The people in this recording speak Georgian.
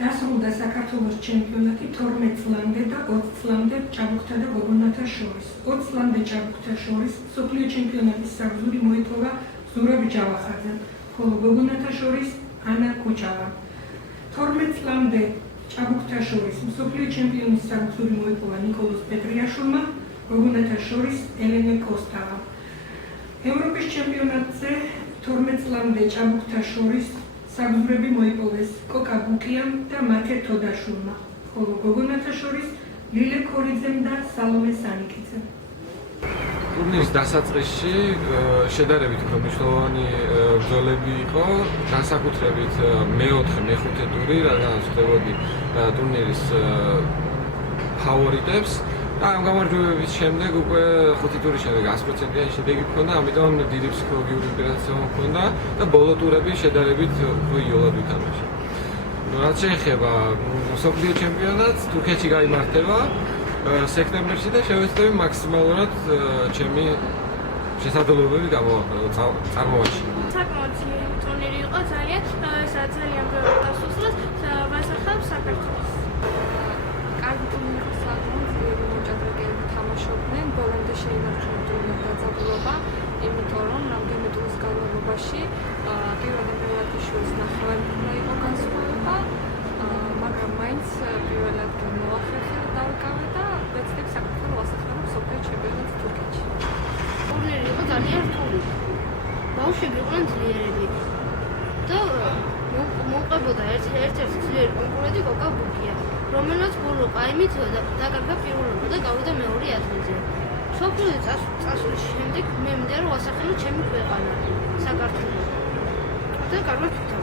დასრულდა საქართველოს ჩემპიონატი 12 წლამდე და 20 წლამდე ჭაბუკთა და გოგონათა შორის. 20 წლამდე ჭაბუკთა შორის მსოფლიო ჩემპიონატის საგზური მოიპოვა ზურაბ ჯავახაძემ, ხოლო გოგონათა შორის ანა კუჭავამ. 12 წლამდე ჭაბუკთა შორის მსოფლიო ჩემპიონის საგზური მოიპოვა ნიკოლოზ პეტრიაშვილმა, გოგონათა შორის ელენე კოსტავამ. ევროპის ჩემპიონატზე 12 წლამდე ჭაბუკთა შორის საგზურები მოიპოვეს კოკა ბუკიამ და მათე თოდაშვილმა, ხოლო გოგონათა შორის ლილე ქორიძემ და სალომე სანიკიძემ. ტურნირის დასაწყისში შედარებით უფრო მნიშვნელოვანი ბრძოლები იყო, განსაკუთრებით მეოთხე, მეხუთე ტური, რადგან ხვდებოდი ტურნირის ფავორიტებს. ამ გამარჯვებების შემდეგ უკვე 5 ტურის შემდეგ 100%-იანი შედეგი ჰქონდა, ამიტომ დიდი ფსიქოლოგიური ოპერაცია ჰქონდა და ბოლო ტურები შედარებით უფრო იოლად ვითამაშე. რაც შეეხება მსოფლიო ჩემპიონატს, თურქეთში გაიმართება სექტემბერში და შევეცდები მაქსიმალურად ჩემი შესაძლებლობები წარმოვაჩინო. საკმაოდ ტურნირი იყო ძალიან ბევრი დასუსლს ვასახავს საქართველოს. კარგი ტურნირი მოჭადრაკეები თამაშობდნენ, ბოლომდე შეინარჩუნა ტურნირის დაძაბულობა, იმიტომ რომ რამდენიმე ტურის განმავლობაში პირველ და პირველად ნახევარფინალი იყო განსხვავება, მაგრამ მაინც პირველად მოახერხა და დავიკავე და ვეცდები საქართველოს ვასახელო მსოფლიო ჩემპიონატს თურქეთში. ტურნირი იყო ძალიან რთული. ბავშვები იყვნენ ძლიერები და მოუყვებოდა ერთ-ერთი ძლიერი კონკურენტი კოკა ბუკია, რომელსაც ბოლო ყაიმით დაკარგა პირველობა და გავიდა მეორე ადგილზე. მსოფლიო წასვლის შემდეგ მე მინდა რომ ვასახელო ჩემი ქვეყანა, საქართველო. და კარგად ვთამაშე.